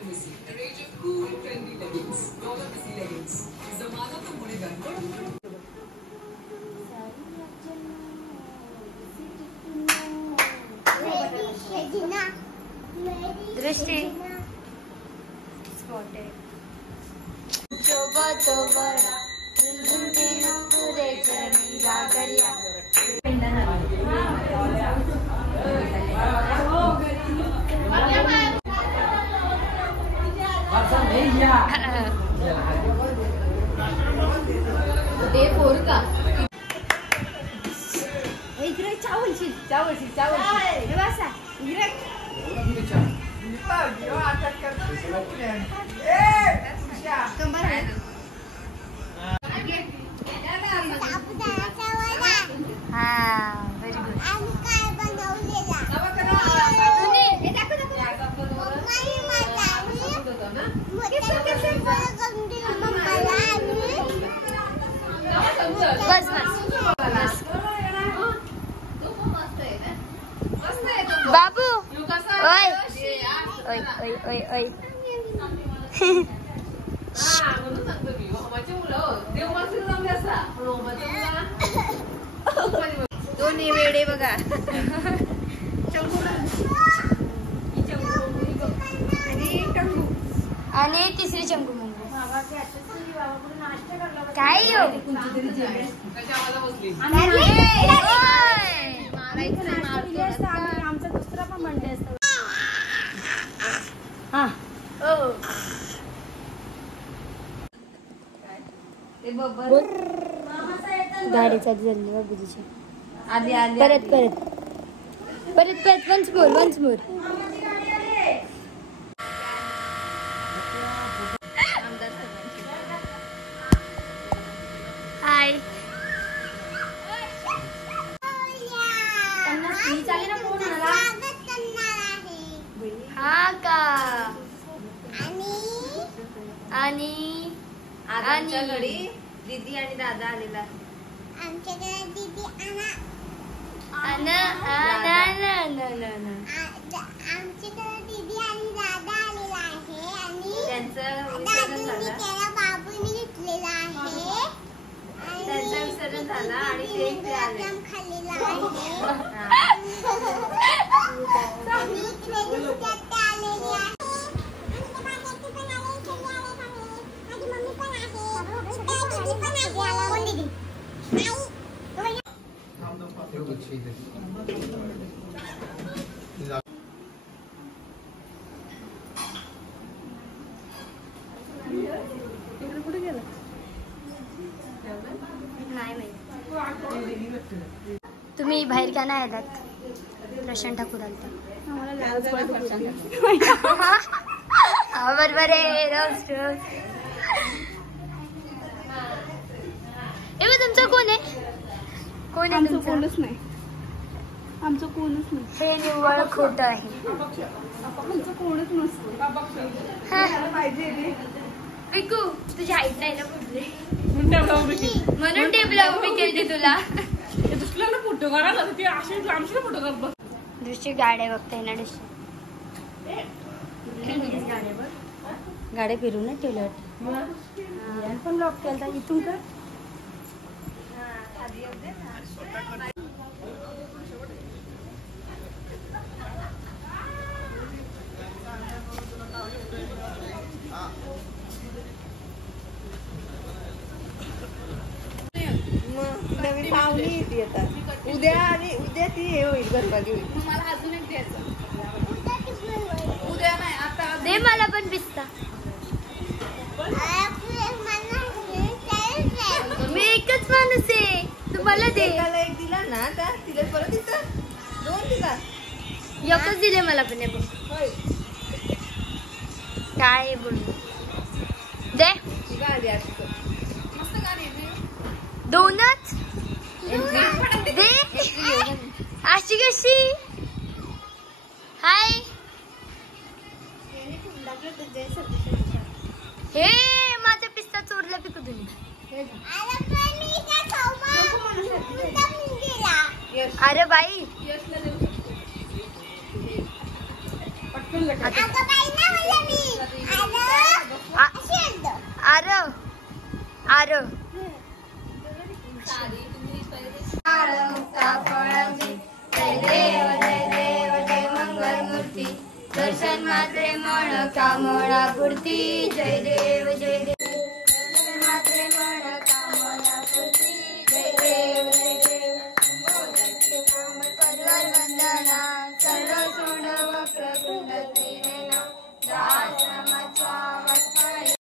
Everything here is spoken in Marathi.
Missy, a range of cool, trendy leggings. Dollar Missy leggings. Zamana to Munegan. दृष्टि स्पॉटेड बाबू ओय ओय ओय ओय ओय दोन्ही वेडे बघा आणि तिसरी चंगू मंगू काय हो आमचा दुसरा पण बर्थडे असतो हा गाडीचा जल्ली बाबूजीची आधी आधी परत परत परत परत वन्स मोर हाय हा का आणि आमच्या घरी दीदी आणि दादा आलेला आमच्याकडे दीदी आमच्याकडे दीदी आणि दादा आलेला आहे आणि त्यांचं बाबूने घेतलेला आहे त्यांचं विसर्जन झालं आणि ते आले खाल्लेला कुठे गेला नाही तुम्ही बाहेर का नाही आलात प्रशांत ठाकूर आलता बरोबर आहे रोज तुमचं कोण आहे कोण आहे तुमचं कोणच नाही आमचं कोणच नाही हे निव्वळ खोटं आहे आमचं कोणच नसतं विकू तुझी हाईट नाही ना कुठली म्हणून टेबला उभी केली तुला फोटो काढायला दृष्टी गाड्या बघताय ना दृष्टी गाड्या फिरून ना ठेवल्या पण लॉक केला इथून का नवीन पाहुणी येते आता उद्या आणि उद्या ती हे होईल गणपती होईल मला अजून एक द्यायचं उद्या नाही आता दे मला पण पिस्ता मी एकच माणूस आहे तुम्हाला दे एक दिला ना का तिला परत दिला दोन दिला एकच दिले मला पण काय बोलू दे दोनच दे अशी कशी हाय हे माझा पिस्ता चोरला पिकू तुम्ही अरे बाई दर्शन मात्रे मन कामना पूर्ती जय देव जय देव दर्शन मात्रे मन